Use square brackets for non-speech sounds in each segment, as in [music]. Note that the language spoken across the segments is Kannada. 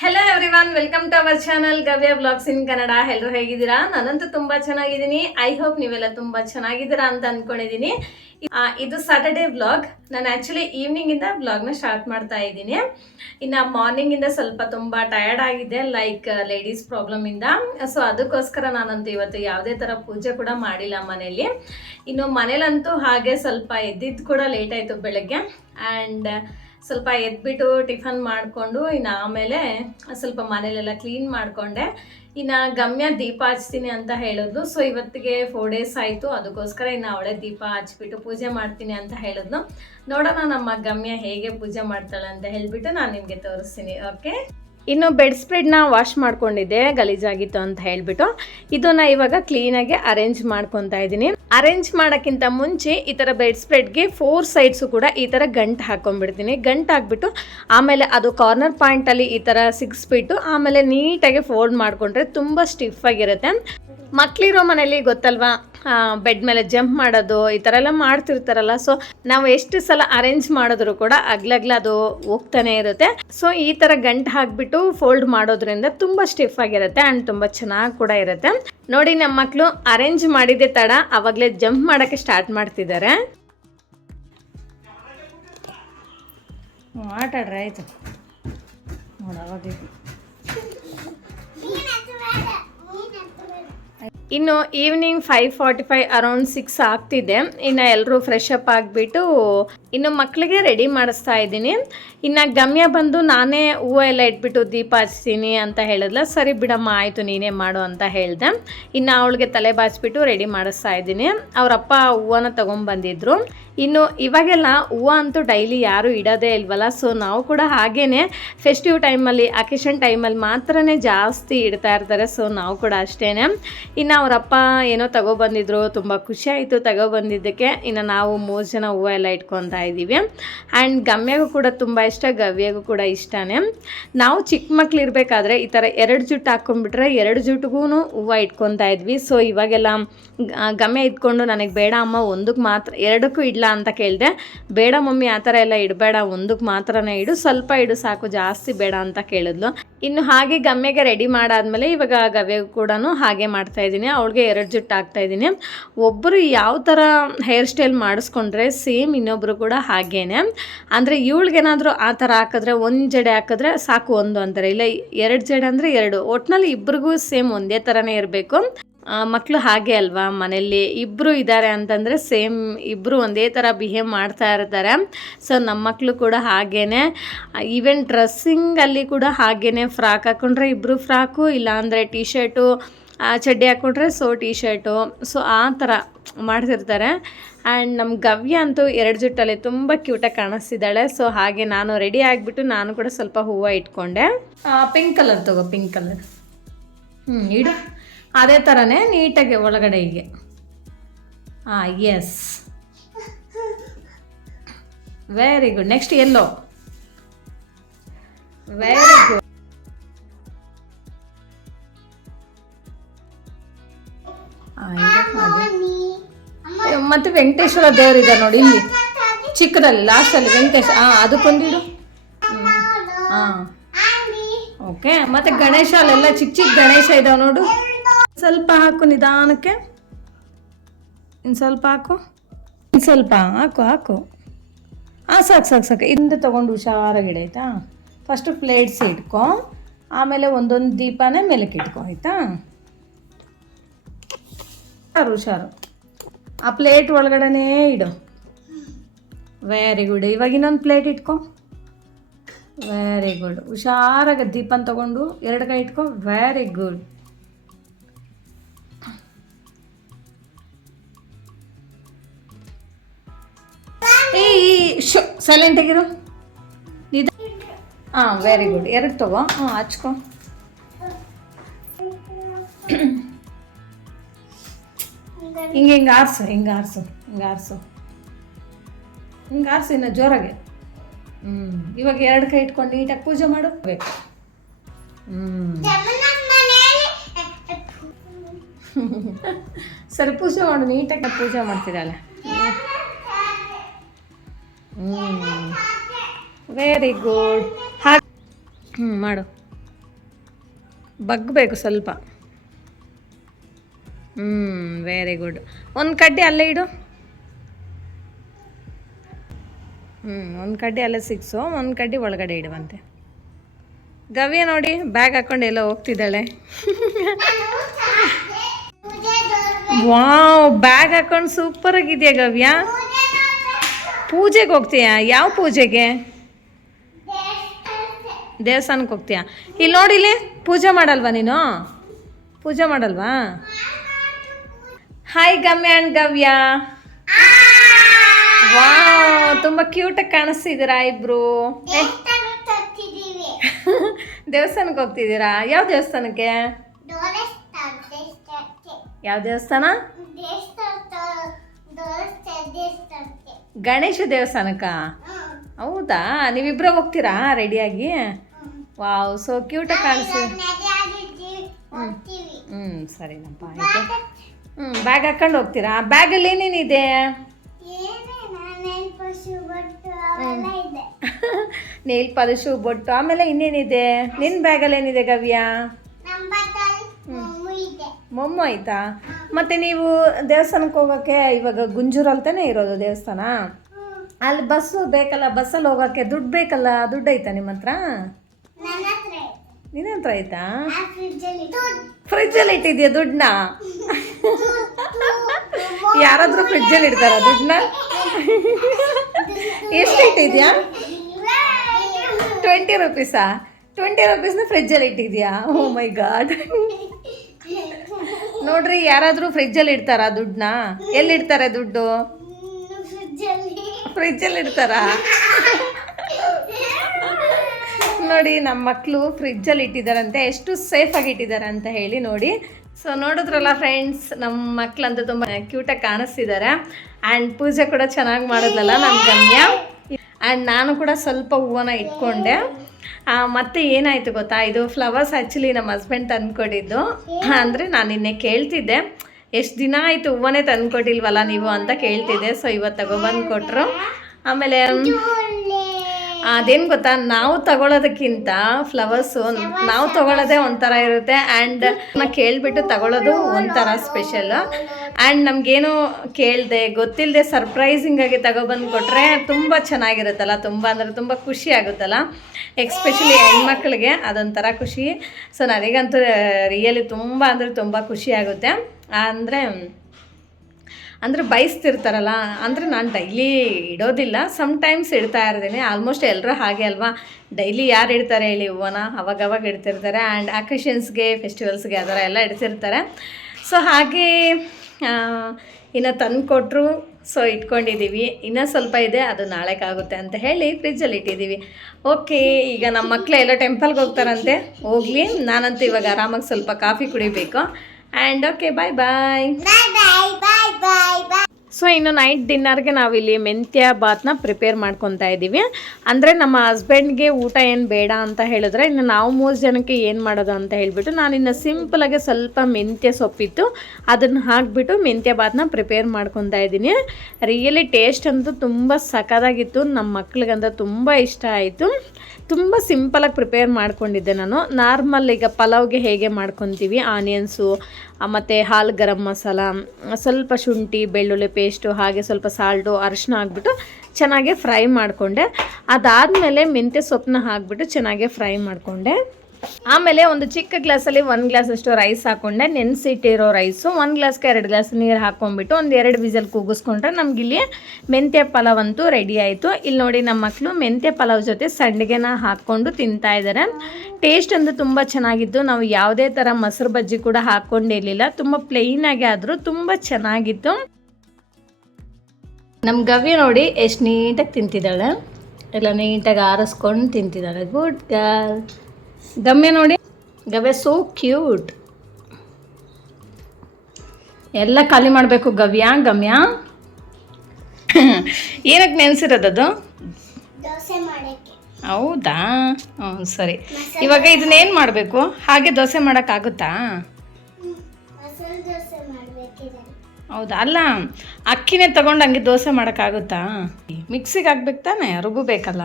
Hello everyone welcome to our channel Gavya blogs in Kannada ಎಲ್ಲರೂ ಹೇಗಿದ್ದೀರಾ? ನಾನಂತೂ ತುಂಬಾ ಚೆನ್ನಾಗಿದ್ದೀನಿ. ಐ ಹೋಪ್ ನೀವೆಲ್ಲ ತುಂಬಾ ಚೆನ್ನಾಗಿದ್ದೀರಾ ಅಂತ ಅಂದ್ಕೊಂಡಿದ್ದೀನಿ ಇದು ಸಾಟರ್ಡೆ ಬ್ಲಾಗ್ ನಾನು ಆಕ್ಚುಲಿ ಈವ್ನಿಂಗಿಂದ ಇಂದ ವ್ಲಾಗ್ನ ಸ್ಟಾರ್ಟ್ ಮಾಡ್ತಾ ಇದ್ದೀನಿ. ಇನ್ನು ಮಾರ್ನಿಂಗ್ ಇಂದ ಸ್ವಲ್ಪ ತುಂಬಾ ಟಯರ್ಡ್ ಆಗಿದೆ ಲೈಕ್ ಲೇಡೀಸ್ ಪ್ರಾಬ್ಲಮ್ ಇಂದ. ಸೊ ಅದಕ್ಕೋಸ್ಕರ ನಾನಂತೂ ಇವತ್ತು ಯಾವುದೇ ತರ ಪೂಜೆ ಕೂಡ ಮಾಡಿಲ್ಲ ಮನೇಲಿ. ಇನ್ನು ಮನೇಲಂತೂ ಹಾಗೆ ಸ್ವಲ್ಪ ಎದ್ದಿದ್ದು ಕೂಡ ಲೇಟ್ ಆಯ್ತು ಬೆಳಗ್ಗೆ. ಆ್ಯಂಡ್ ಸ್ವಲ್ಪ ಎದ್ಬಿಟ್ಟು ಟಿಫನ್ ಮಾಡಿಕೊಂಡು ಇನ್ನು ಆಮೇಲೆ ಸ್ವಲ್ಪ ಮನೇಲೆಲ್ಲ ಕ್ಲೀನ್ ಮಾಡಿಕೊಂಡೆ. ಇನ್ನು ಗಮ್ಯ ದೀಪ ಹಚ್ತೀನಿ ಅಂತ ಹೇಳಿದ್ಲು. ಸೊ ಇವತ್ತಿಗೆ ಫೋರ್ ಡೇಸ್ ಆಯಿತು. ಅದಕ್ಕೋಸ್ಕರ ಇನ್ನು ಅವಳೇ ದೀಪ ಹಚ್ಬಿಟ್ಟು ಪೂಜೆ ಮಾಡ್ತೀನಿ ಅಂತ ಹೇಳಿದ್ಲು. ನೋಡೋಣ ನಮ್ಮ ಗಮ್ಯ ಹೇಗೆ ಪೂಜೆ ಮಾಡ್ತಾಳೆ ಅಂತ ಹೇಳಿಬಿಟ್ಟು ನಾನು ನಿಮಗೆ ತೋರಿಸ್ತೀನಿ ಓಕೆ ಇನ್ನು ಬೆಡ್ ಸ್ಪ್ರೆಡ್ನ ವಾಶ್ ಮಾಡ್ಕೊಂಡಿದ್ದೆ, ಗಲೀಜಾಗಿತ್ತು ಅಂತ ಹೇಳ್ಬಿಟ್ಟು. ಇದನ್ನ ಇವಾಗ ಕ್ಲೀನಾಗಿ ಅರೇಂಜ್ ಮಾಡ್ಕೊತಾ ಇದ್ದೀನಿ. ಅರೇಂಜ್ ಮಾಡೋಕ್ಕಿಂತ ಮುಂಚೆ ಈ ಥರ ಬೆಡ್ ಸ್ಪ್ರೆಡ್ಗೆ ಫೋರ್ ಸೈಡ್ಸು ಕೂಡ ಈ ಥರ ಗಂಟು ಹಾಕೊಂಡ್ಬಿಡ್ತೀನಿ. ಗಂಟು ಹಾಕ್ಬಿಟ್ಟು ಆಮೇಲೆ ಅದು ಕಾರ್ನರ್ ಪಾಯಿಂಟಲ್ಲಿ ಈ ಥರ ಸಿಗಿಸ್ಬಿಟ್ಟು ಆಮೇಲೆ ನೀಟಾಗಿ ಫೋಲ್ಡ್ ಮಾಡಿಕೊಂಡ್ರೆ ತುಂಬ ಸ್ಟಿಫ್ ಆಗಿರುತ್ತೆ. ಮಕ್ಳಿರೋ ಮನೇಲಿ ಗೊತ್ತಲ್ವಾ? ಬೆಡ್ ಮೇಲೆ ಜಂಪ್ ಮಾಡೋದು ಈ ಥರ ಎಲ್ಲ ಮಾಡ್ತಿರ್ತಾರಲ್ಲ. ಸೊ ನಾವು ಎಷ್ಟು ಸಲ ಅರೇಂಜ್ ಮಾಡಿದ್ರು ಕೂಡ ಅಗ್ಲಗ್ಲ ಅದು ಹೋಗ್ತಾನೆ ಇರುತ್ತೆ. ಸೊ ಈ ಥರ ಗಂಟು ಹಾಕ್ಬಿಟ್ಟು ಫೋಲ್ಡ್ ಮಾಡೋದ್ರಿಂದ ತುಂಬ ಸ್ಟಿಫ್ ಆಗಿರುತ್ತೆ ಆ್ಯಂಡ್ ತುಂಬ ಚೆನ್ನಾಗಿ ಕೂಡ ಇರುತ್ತೆ. ನೋಡಿ ನಮ್ಮ ಮಕ್ಕಳು ಅರೇಂಜ್ ಮಾಡಿದ್ದೆ ತಡ. ಅವಾಗಲೇ ಜಂಪ್ ಮಾಡೋಕ್ಕೆ ಸ್ಟಾರ್ಟ್ ಮಾಡ್ತಿದ್ದಾರೆ. ಆಟಾಡ್ರಿ ಆಯಿತು. ನೋಡಿ ಇನ್ನು evening five forty five around six ಆಗ್ತಿದೆ. ಇನ್ನು ಎಲ್ಲರೂ ಫ್ರೆಶ್ ಅಪ್ ಆಗಿಬಿಟ್ಟು ಇನ್ನು ಮಕ್ಕಳಿಗೆ ರೆಡಿ ಮಾಡಿಸ್ತಾ ಇದ್ದೀನಿ. ಇನ್ನು ಗಮ್ಯ ಬಂದು ನಾನೇ ಹೂವು ಎಲ್ಲ ಇಟ್ಬಿಟ್ಟು ದೀಪ ಹಚ್ತೀನಿ ಅಂತ ಹೇಳಿದ್ಲ. ಸರಿ ಬಿಡಮ್ಮ, ಆಯಿತು, ನೀನೇ ಮಾಡು ಅಂತ ಹೇಳಿದೆ. ಇನ್ನು ಅವಳಿಗೆ ತಲೆ ಬಾಚ್ಬಿಟ್ಟು ರೆಡಿ ಮಾಡಿಸ್ತಾ ಇದ್ದೀನಿ. ಅವರಪ್ಪ ಹೂವನ್ನು ತೊಗೊಂಬಂದಿದ್ರು ಇನ್ನು ಇವಾಗೆಲ್ಲ ಹೂವು ಅಂತೂ ಡೈಲಿ ಯಾರೂ ಇಡೋದೇ ಇಲ್ವಲ್ಲ ಸೊ ನಾವು ಕೂಡ ಹಾಗೇ ಫೆಸ್ಟಿವ್ ಟೈಮಲ್ಲಿ ಅಕೇಶನ್ ಟೈಮಲ್ಲಿ ಮಾತ್ರನೇ ಜಾಸ್ತಿ ಇಡ್ತಾ ಇರ್ತಾರೆ ಸೊ ನಾವು ಕೂಡ ಅಷ್ಟೇ ಇನ್ನು ಅವರಪ್ಪ ಏನೋ ತಗೊಬಂದಿದ್ರು, ತುಂಬ ಖುಷಿ ಆಯಿತು ತಗೊಬಂದಿದ್ದಕ್ಕೆ. ಇನ್ನು ನಾವು ಮೂರು ಜನ ಹೂವು ಎಲ್ಲ ಇಟ್ಕೊತಾ ಇದ್ದೀವಿ. ಆ್ಯಂಡ್ ಗಮ್ಯಗೂ ಕೂಡ ತುಂಬ ಇಷ್ಟ, ಗವ್ಯಗೂ ಕೂಡ ಇಷ್ಟನೇ. ನಾವು ಚಿಕ್ಕ ಮಕ್ಳು ಇರಬೇಕಾದ್ರೆ ಈ ಥರ ಎರಡು ಜುಟ್ಟು ಹಾಕ್ಕೊಂಡ್ಬಿಟ್ರೆ ಎರಡು ಜುಟ್ಟಿಗೂ ಹೂವು ಇಟ್ಕೊತಾ ಇದ್ವಿ. ಸೊ ಇವಾಗೆಲ್ಲ ಗಮ್ಯ ಇಟ್ಕೊಂಡು ನನಗೆ ಬೇಡ ಅಮ್ಮ ಒಂದಕ್ಕೆ ಮಾತ್ರ, ಎರಡಕ್ಕೂ ಇಡ್ಲ ಅಂತ ಕೇಳಿದೆ, ಬೇಡ ಮಮ್ಮಿ, ಆ ಥರ ಎಲ್ಲ ಇಡಬೇಡ, ಒಂದಕ್ಕೆ ಮಾತ್ರನೇ ಇಡು, ಸ್ವಲ್ಪ ಇಡು, ಸಾಕು, ಜಾಸ್ತಿ ಬೇಡ ಅಂತ ಕೇಳಿದ್ಲು. ಇನ್ನು ಹಾಗೆ ಗಮ್ಮೆಗೆ ರೆಡಿ ಮಾಡಾದ್ಮೇಲೆ ಇವಾಗ ಗವ್ಯಗೂ ಕೂಡ ಹಾಗೆ ಮಾಡ್ತಾ ಇದ್ದೀನಿ, ಅವಳಿಗೆ ಎರಡು ಜುಟ್ಟು ಹಾಕ್ತಾ ಇದ್ದೀನಿ. ಒಬ್ಬರು ಯಾವ ಥರ ಹೇರ್ ಸ್ಟೈಲ್ ಮಾಡಿಸ್ಕೊಂಡ್ರೆ ಸೇಮ್ ಇನ್ನೊಬ್ಬರು ಕೂಡ ಹಾಗೇನೆ. ಅಂದರೆ ಇವಳಿಗೇನಾದರೂ ಆ ಥರ ಹಾಕಿದ್ರೆ, ಒಂದು ಜಡೆ ಹಾಕಿದ್ರೆ ಸಾಕು ಒಂದು ಅಂತಾರೆ, ಇಲ್ಲ ಎರಡು ಜಡೆ ಅಂದರೆ ಎರಡು. ಒಟ್ನಲ್ಲಿ ಇಬ್ಬರಿಗೂ ಸೇಮ್ ಒಂದೇ ಥರನೇ ಇರಬೇಕು. ಮಕ್ಕಳು ಹಾಗೆ ಅಲ್ವಾ? ಮನೆಯಲ್ಲಿ ಇಬ್ಬರು ಇದ್ದಾರೆ ಅಂತಂದರೆ ಸೇಮ್ ಇಬ್ಬರು ಒಂದೇ ಥರ ಬಿಹೇವ್ ಮಾಡ್ತಾ ಇರ್ತಾರೆ. ಸೊ ನಮ್ಮ ಮಕ್ಕಳು ಕೂಡ ಹಾಗೇ ಈವನ್ ಡ್ರೆಸ್ಸಿಂಗಲ್ಲಿ ಕೂಡ ಹಾಗೇ ಫ್ರಾಕ್ ಹಾಕ್ಕೊಂಡ್ರೆ ಇಬ್ಬರು ಫ್ರಾಕು ಇಲ್ಲಾಂದರೆ ಟೀ ಶರ್ಟು ಚಡ್ಡಿ ಹಾಕ್ಕೊಂಡ್ರೆ ಸೊ ಟಿ ಶರ್ಟು ಸೊ ಆ ಥರ ಮಾಡ್ತಿರ್ತಾರೆ. ಆ್ಯಂಡ್ ನಮ್ಮ ಗವ್ಯ ಅಂತೂ ಎರಡು ಜುಟ್ಟಲ್ಲಿ ತುಂಬ ಕ್ಯೂಟಾಗಿ ಕಾಣಿಸ್ತಿದ್ದಾಳೆ. ಸೊ ಹಾಗೆ ನಾನು ರೆಡಿ ಆಗಿಬಿಟ್ಟು ನಾನು ಕೂಡ ಸ್ವಲ್ಪ ಹೂವು ಇಟ್ಕೊಂಡೆ. ಪಿಂಕ್ ಕಲರ್ ತಗೋ ಪಿಂಕ್ ಕಲರ್ ಹ್ಞೂ ಇಡು. ಅದೇ ಥರನೇ ನೀಟಾಗಿ ಒಳಗಡೆ ಹೀಗೆ. ಹಾಂ ಎಸ್ ವೆರಿ ಗುಡ್ ನೆಕ್ಸ್ಟ್ ಎಲ್ಲೋ ವೆರಿ ಗುಡ್ ಮತ್ತೆ ವೆಂಕಟೇಶ್ವರ ದೇವರಿದೆ ನೋಡಿ ಇಲ್ಲಿ. ಚಿಕ್ಕದಲ್ಲಿ ಲಾಸ್ಟಲ್ಲಿ ವೆಂಕಟೇಶ್ ಹಾಂ ಅದಕ್ಕೊಂದಿಡು. ಹಾಂ ಓಕೆ ಮತ್ತೆ ಗಣೇಶ ಅಲ್ಲೆಲ್ಲ ಚಿಕ್ಕ ಚಿಕ್ಕ ಗಣೇಶ ಇದಾವೆ ನೋಡು. ಸ್ವಲ್ಪ ಹಾಕು ನಿಧಾನಕ್ಕೆ. ಇನ್ನು ಸ್ವಲ್ಪ ಹಾಕು. ಇನ್ನು ಸ್ವಲ್ಪ ಹಾಕು ಹಾಕು. ಹಾಂ ಸಾಕು ಸಾಕು ಸಾಕು. ಇಂದ ತೊಗೊಂಡು ಹುಷಾರಾಗಿಡ ಆಯಿತಾ? ಫಸ್ಟು ಪ್ಲೇಟ್ಸ್ ಇಟ್ಕೊ. ಆಮೇಲೆ ಒಂದೊಂದು ದೀಪನೇ ಮೇಲಕ್ಕೆ ಇಟ್ಕೊ, ಆಯಿತಾ? ಹುಷಾರು ಹುಷಾರು. ಆ ಪ್ಲೇಟ್ ಒಳಗಡೆನೇ ಇಡು. ವೆರಿ ಗುಡ್ ಇವಾಗ ಇನ್ನೊಂದು ಪ್ಲೇಟ್ ಇಟ್ಕೊ. ವೆರಿ ಗುಡ್ ಹುಷಾರಾಗ ದೀಪನ ತೊಗೊಂಡು ಎರಡು ಕೈ ಇಟ್ಕೊ. ವೆರಿ ಗುಡ್ ಏ ಸೈಲೆಂಟ್ ಆಗಿರು? ನಿಧ ಹಾಂ ವೆರಿ ಗುಡ್ ಎರಡು ತಗೋ. ಹಾಂ ಹಚ್ಕೊ. ಹಿಂಗೆ ಹಿಂಗೆ ಆರಿಸು ಹಿಂಗೆ ಆರಿಸು ಹಿಂಗೆ ಆರಿಸು. ಹಿಂಗೆ ಆರಿಸು ಇನ್ನು ಜೋರಾಗೆ. ಹ್ಞೂ ಇವಾಗ ಎರಡು ಕೈ ಇಟ್ಕೊಂಡು ನೀಟಾಗಿ ಪೂಜೆ ಮಾಡು. ಬೇಕು. ಹ್ಞೂ [laughs] ಸರಿ, ಪೂಜೆ ಮಾಡು. ನೀಟಾಗಿ ಪೂಜೆ ಮಾಡ್ತೀರಲ್ಲ. ವೆರಿ ಗುಡ್ ಹಾಗೆ ಹ್ಞೂ ಮಾಡು. ಬಗ್ಬೇಕು ಸ್ವಲ್ಪ. ಹ್ಞೂ ವೆರಿ ಗುಡ್ ಒಂದು ಕಡ್ಡಿ ಅಲ್ಲೇ ಇಡು. ಹ್ಞೂ ಒಂದು ಕಡ್ಡಿ ಅಲ್ಲೇ ಸಿಕ್ಸು ಒಂದು ಕಡ್ಡಿ ಒಳಗಡೆ ಇಡುವಂತೆ. ಗವ್ಯ ನೋಡಿ ಬ್ಯಾಗ್ ಹಾಕೊಂಡು ಎಲ್ಲ ಹೋಗ್ತಿದ್ದಾಳೆ. ವಾವ್ ಬ್ಯಾಗ್ ಹಾಕೊಂಡು ಸೂಪರ್ ಆಗಿದೆಯಾ ಗವ್ಯ. ಪೂಜೆಗೆ ಹೋಗ್ತೀಯಾ? ಯಾವ ಪೂಜೆಗೆ? ದೇವಸ್ಥಾನಕ್ಕೆ ಹೋಗ್ತೀಯಾ? ಇಲ್ಲಿ ನೋಡಿ ಪೂಜೆ ಮಾಡಲ್ವಾ ನೀನು? ಪೂಜೆ ಮಾಡಲ್ವಾ? Hi Gamya and Gavya. Wow ತುಂಬ ಕ್ಯೂಟಾಗಿ ಕಾಣಿಸ್ತಿದ್ದೀರಾ ಇಬ್ರು? [laughs] ದೇವಸ್ಥಾನಕ್ಕೆ ಹೋಗ್ತಿದ್ದೀರಾ? ಯಾವ ದೇವಸ್ಥಾನಕ್ಕೆ? ಯಾವ ದೇವಸ್ಥಾನ? ಗಣೇಶ ದೇವಸ್ಥಾನಕ್ಕ? ಹೌದಾ? ನೀವಿಬ್ರ ಹೋಗ್ತೀರಾ ರೆಡಿಯಾಗಿ? ವಾವ್ ಸೊ ಕ್ಯೂಟ್ ಕಾಣಿಸ್ತೀವಿ ಹ್ಞೂ ಸರಿನಪ್ಪ ಆಯಿತು. ಹ್ಞೂ ಬ್ಯಾಗ್ ಹಾಕೊಂಡು ಹೋಗ್ತೀರಾ? ಬ್ಯಾಗಲ್ಲಿ ಏನೇನಿದೆ? ನೇಲ್ ಪಾಲಿಶು [laughs] ಬೊಟ್ಟು ಆಮೇಲೆ ಇನ್ನೇನಿದೆ? ನಿನ್ನ ಬ್ಯಾಗಲ್ಲಿ ಏನಿದೆ ಗವ್ಯ? ಮೊಮ್ಮ ಆಯ್ತಾ? ಮತ್ತೆ ನೀವು ದೇವಸ್ಥಾನಕ್ಕೆ ಹೋಗೋಕ್ಕೆ ಇವಾಗ ಗುಂಜೂರಲ್ಲಿ ತಾನೇ ಇರೋದು ದೇವಸ್ಥಾನ? ಅಲ್ಲಿ ಬಸ್ಸು ಬೇಕಲ್ಲ ಬಸ್ಸಲ್ಲಿ ಹೋಗೋಕ್ಕೆ ದುಡ್ಡು ಬೇಕಲ್ಲ ದುಡ್ಡು ಐತಾ ನಿಮ್ಮ ಹತ್ರ ನಿನ್ನ ಹತ್ರ ಆಯ್ತಾ ಫ್ರಿಜ್ಜಲ್ಲಿ ಇಟ್ಟಿದ್ಯಾ ದುಡ್ಡನ್ನ? ಯಾರಾದರೂ ಫ್ರಿಜ್ಜಲ್ಲಿ ಇಡ್ತಾರ ದುಡ್ಡನ್ನ? ಎಷ್ಟು ಇಟ್ಟಿದ್ಯಾ? ಟ್ವೆಂಟಿ ರುಪೀಸಾ ಟ್ವೆಂಟಿ ರುಪೀಸ್ನ ಫ್ರಿಜ್ಜಲ್ಲಿ ಇಟ್ಟಿದ್ಯಾ? ಓ ಮೈ ಗಾಡ್ ನೋಡ್ರಿ ಯಾರಾದರೂ ಫ್ರಿಜ್ಜಲ್ಲಿ ಇಡ್ತಾರಾ ದುಡ್ಡನ್ನ? ಎಲ್ಲಿ ಇಡ್ತಾರೆ ದುಡ್ಡು? ಫ್ರಿಜ್ಜಲ್ಲಿ ಇಡ್ತಾರಾ? ನೋಡಿ ನಮ್ಮ ಮಕ್ಕಳು ಫ್ರಿಜ್ಜಲ್ಲಿ ಇಟ್ಟಿದ್ದಾರಂತೆ ಎಷ್ಟು ಸೇಫಾಗಿ ಇಟ್ಟಿದ್ದಾರೆ ಅಂತ ಹೇಳಿ ನೋಡಿ. ಸೊ ನೋಡಿದ್ರಲ್ಲ ಫ್ರೆಂಡ್ಸ್ ನಮ್ಮ ಮಕ್ಕಳಂತೂ ತುಂಬ ಕ್ಯೂಟಾಗಿ ಕಾಣಿಸ್ತಿದ್ದಾರೆ ಆ್ಯಂಡ್ ಪೂಜೆ ಕೂಡ ಚೆನ್ನಾಗಿ ಮಾಡಿದ್ಲಲ್ಲ ನಮ್ಮ ಗಮ್ಯ. ಆ್ಯಂಡ್ ನಾನು ಕೂಡ ಸ್ವಲ್ಪ ಹೂವನ್ನ ಇಟ್ಕೊಂಡೆ. ಮತ್ತೆ ಏನಾಯಿತು ಗೊತ್ತಾ? ಇದು ಫ್ಲವರ್ಸ್ ಆ್ಯಕ್ಚುಲಿ ನಮ್ಮ ಹಸ್ಬೆಂಡ್ ತಂದುಕೊಟ್ಟಿದ್ದು. ಅಂದರೆ ನಾನು ನಿನ್ನೆ ಕೇಳ್ತಿದ್ದೆ. ಎಷ್ಟು ದಿನ ಆಯಿತು ಹೂವನೇ ತಂದುಕೊಟ್ಟಿಲ್ವಲ್ಲ ನೀವು ಅಂತ ಕೇಳ್ತಿದ್ದೆ. ಸೊ ಇವತ್ತು ತಗೊಬಂದು ಕೊಟ್ಟರು ಆಮೇಲೆ ಅದೇನು ಗೊತ್ತಾ? ನಾವು ತಗೊಳ್ಳೋದಕ್ಕಿಂತ ಫ್ಲವರ್ಸು ನಾವು ತಗೊಳ್ಳೋದೇ ಒಂಥರ ಇರುತ್ತೆ. ಆ್ಯಂಡ್ ಕೇಳಿಬಿಟ್ಟು ತಗೊಳ್ಳೋದು ಒಂಥರ ಸ್ಪೆಷಲ್ ಆ್ಯಂಡ್ ನಮಗೇನು ಕೇಳದೆ ಗೊತ್ತಿಲ್ಲದೆ ಸರ್ಪ್ರೈಸಿಂಗಾಗಿ ತಗೊಬಂದು ಕೊಟ್ಟರೆ ತುಂಬ ಚೆನ್ನಾಗಿರುತ್ತಲ್ಲ, ತುಂಬ ಅಂದರೆ ತುಂಬ ಖುಷಿ ಆಗುತ್ತಲ್ಲ. ಎಕ್ಸ್ಪೆಷಲಿ ಹೆಣ್ಮಕ್ಳಿಗೆ ಅದೊಂಥರ ಖುಷಿ. ಸೊ ನನಗಂತೂ ರಿಯಲಿ ತುಂಬ ಅಂದರೆ ತುಂಬ ಖುಷಿ ಆಗುತ್ತೆ. ಅಂದರೆ ಅಂದರೆ ಬಯಸ್ತಿರ್ತಾರಲ್ಲ, ಅಂದರೆ ನಾನು ಡೈಲಿ ಇಡೋದಿಲ್ಲ. ಟೈಮ್ಸ್ ಇಡ್ತಾ ಇರ್ತೀನಿ. ಆಲ್ಮೋಸ್ಟ್ ಎಲ್ಲರೂ ಹಾಗೆ ಅಲ್ವಾ? ಡೈಲಿ ಯಾರು ಇಡ್ತಾರೆ ಹೇಳಿ? ಹೂವನ? ಅವಾಗವಾಗ ಇಡ್ತಿರ್ತಾರೆ. ಆ್ಯಂಡ್ ಅಕೇಷನ್ಸ್ಗೆ ಫೆಸ್ಟಿವಲ್ಸ್ಗೆ ಆ ಥರ ಎಲ್ಲ ಇಡ್ತಿರ್ತಾರೆ. ಸೊ ಹಾಗೆ ಇನ್ನು ತಂದು ಕೊಟ್ಟರು ಸೊ ಇಟ್ಕೊಂಡಿದ್ದೀವಿ ಇನ್ನು ಸ್ವಲ್ಪ ಇದೆ, ಅದು ನಾಳೆಗಾಗುತ್ತೆ ಅಂತ ಹೇಳಿ ಫ್ರಿಜ್ಜಲ್ಲಿ ಇಟ್ಟಿದ್ದೀವಿ ಓಕೆ ಈಗ ನಮ್ಮ ಮಕ್ಕಳು ಎಲ್ಲ ಟೆಂಪಲ್ಗೆ ಹೋಗ್ತಾರಂತೆ. ಹೋಗಲಿ. ನಾನಂತೂ ಇವಾಗ ಆರಾಮಾಗಿ ಸ್ವಲ್ಪ ಕಾಫಿ ಕುಡಿಬೇಕು. And okay, bye bye. Bye bye, bye bye, bye. So ಇನ್ನು ನೈಟ್ ಡಿನ್ನರ್ಗೆ ನಾವಿಲ್ಲಿ ಮೆಂತ್ಯ ಬಾತ್ನ ಪ್ರಿಪೇರ್ ಮಾಡ್ಕೊತಾ ಇದ್ದೀವಿ. ಅಂದರೆ ನಮ್ಮ ಹಸ್ಬೆಂಡ್ಗೆ ಊಟ ಏನು ಬೇಡ ಅಂತ ಹೇಳಿದ್ರೆ, ಇನ್ನು ನಾವು ಮೂರು ಜನಕ್ಕೆ ಏನು ಮಾಡೋದು ಅಂತ ಹೇಳಿಬಿಟ್ಟು ನಾನು ಇನ್ನು ಸಿಂಪಲಾಗಿ ಸ್ವಲ್ಪ ಮೆಂತ್ಯ ಸೊಪ್ಪಿತ್ತು, ಅದನ್ನು ಹಾಕಿಬಿಟ್ಟು ಮೆಂತ್ಯ ಬಾತ್ನ ಪ್ರಿಪೇರ್ ಮಾಡ್ಕೊತಾ ಇದ್ದೀನಿ. ರಿಯಲಿ ಟೇಸ್ಟ್ ಅಂತೂ ತುಂಬ ಸಖತ್ತಾಗಿತ್ತು ನಮ್ಮ ಮಕ್ಳಿಗಂತ ತುಂಬ ಇಷ್ಟ ಆಯಿತು. ತುಂಬ ಸಿಂಪಲಾಗಿ ಪ್ರಿಪೇರ್ ಮಾಡ್ಕೊಂಡಿದ್ದೆ ನಾನು. ನಾರ್ಮಲ್ ಈಗ ಪಲಾವ್ಗೆ ಹೇಗೆ ಮಾಡ್ಕೊತೀವಿ ಆನಿಯನ್ಸು ಮತ್ತು ಹಾಲು ಗರಂ ಮಸಾಲ ಸ್ವಲ್ಪ ಶುಂಠಿ, ಬೆಳ್ಳುಳ್ಳಿ ಪೇಸ್ಟು, ಹಾಗೆ ಸ್ವಲ್ಪ ಸಾಲ್ಟು ಅರಶಿನ ಹಾಕ್ಬಿಟ್ಟು ಚೆನ್ನಾಗೆ ಫ್ರೈ ಮಾಡಿಕೊಂಡೆ. ಅದಾದಮೇಲೆ ಮೆಂತ್ಯ ಸೊಪ್ಪನ್ನ ಹಾಕ್ಬಿಟ್ಟು ಚೆನ್ನಾಗೆ ಫ್ರೈ ಮಾಡಿಕೊಂಡೆ. ಆಮೇಲೆ ಒಂದು ಚಿಕ್ಕ ಗ್ಲಾಸಲ್ಲಿ ಒಂದು ಗ್ಲಾಸಷ್ಟು ರೈಸ್ ಹಾಕೊಂಡೆ. ನೆನೆಸಿಟ್ಟಿರೋ ರೈಸು ಒಂದು ಗ್ಲಾಸ್ಗೆ ಎರಡು ಗ್ಲಾಸ್ ನೀರು ಹಾಕೊಂಡ್ಬಿಟ್ಟು ಒಂದು ಎರಡು ವಿಸಲ್ ಕೂಗಿಸ್ಕೊಂಡ್ರೆ ನಮಗಿಲ್ಲಿ ಮೆಂತ್ಯ ಪಲಾವ್ ಅಂತೂ ರೆಡಿ ಆಯಿತು. ಇಲ್ಲಿ ನೋಡಿ ನಮ್ಮ ಮಕ್ಕಳು ಮೆಂತ್ಯ ಪಲಾವ್ ಜೊತೆ ಸಂಡಿಗೆನ ಹಾಕ್ಕೊಂಡು ತಿಂತಾ ಇದ್ದಾರೆ ಟೇಸ್ಟ್ ಅಂತೂ ತುಂಬ ಚೆನ್ನಾಗಿತ್ತು. ನಾವು ಯಾವುದೇ ಥರ ಮೊಸರು ಬಜ್ಜಿ ಕೂಡ ಹಾಕ್ಕೊಂಡಿರಲಿಲ್ಲ ತುಂಬ ಪ್ಲೈನಾಗಿ ಆದರೂ ತುಂಬ ಚೆನ್ನಾಗಿತ್ತು. ನಮ್ಮ ಗವಿ ನೋಡಿ ಎಷ್ಟು ನೀಟಾಗಿ ತಿಂತಿದ್ದಾಳೆ. ಎಲ್ಲ ನೀಟಾಗಿ ಆರಿಸ್ಕೊಂಡು ತಿಂತಿದ್ದಾಳೆ. ಗುಡ್ ಗರ್ಲ್ ಗಮ್ಯ ನೋಡಿ. ಗವೆ ಸೋ ಕ್ಯೂಟ್ ಎಲ್ಲ ಖಾಲಿ ಮಾಡಬೇಕು ಗವ್ಯ ಗಮ್ಯ. [laughs] ಏನಕ್ಕೆ ನೆನೆಸಿರೋದದು ಹೌದಾ? ಹ್ಞೂ ಸರಿ. ಇವಾಗ ಇದನ್ನೇನು ಮಾಡಬೇಕು? ಹಾಗೆ ದೋಸೆ ಮಾಡೋಕ್ಕಾಗುತ್ತಾ ಹೌದಾ? ಅಲ್ಲ ಅಕ್ಕಿನೇ ತಗೊಂಡು ಹಂಗೆ ದೋಸೆ ಮಾಡೋಕ್ಕಾಗುತ್ತಾ ಮಿಕ್ಸಿಗೆ ಹಾಕ್ಬೇಕು ತಾನೆ? ರುಬ್ಬಬೇಕಲ್ಲ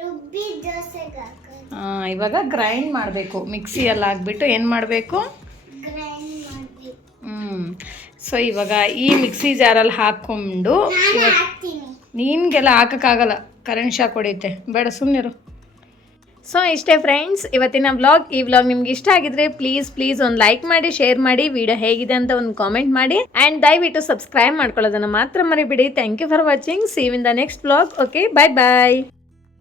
ರುಬ್ಬಿ ದೋಸೆಗೆ ಹಾಕೋದು ಇವಾಗ ಗ್ರೈಂಡ್ ಮಾಡಬೇಕು. ಮಿಕ್ಸಿಯಲ್ಲಿ ಹಾಕ್ಬಿಟ್ಟು ಏನು ಮಾಡಬೇಕು? ಹ್ಞೂ ಸೊ ಇವಾಗ ಈ ಮಿಕ್ಸಿ ಜಾರಲ್ಲಿ ಹಾಕ್ಕೊಂಡು ನಿನಗೆಲ್ಲ ಹಾಕೋಕ್ಕಾಗಲ್ಲ. ಕರೆಂಟ್ ಶಾಕ್ ಹೊಡೆಯುತ್ತೆ ಬೇಡ ಸುಮ್ಮನಿರು ಸೊ ಇಷ್ಟೇ ಫ್ರೆಂಡ್ಸ್ ಇವತ್ತಿನ ವ್ಲಾಗ್ ಈ ವ್ಲಾಗ್ ನಿಮ್ಗೆ ಇಷ್ಟ ಆಗಿದ್ರೆ ಪ್ಲೀಸ್ ಪ್ಲೀಸ್ ಒಂದು ಲೈಕ್ ಮಾಡಿ ಶೇರ್ ಮಾಡಿ ವಿಡಿಯೋ ಹೇಗಿದೆ ಅಂತ ಒಂದು ಕಾಮೆಂಟ್ ಮಾಡಿ. ಆ್ಯಂಡ್ ದಯವಿಟ್ಟು ಸಬ್ಸ್ಕ್ರೈಬ್ ಮಾಡ್ಕೊಳ್ಳೋದನ್ನು ಮಾತ್ರ ಮರಿಬಿಡಿ. Thank you for watching see in the next vlog okay bye bye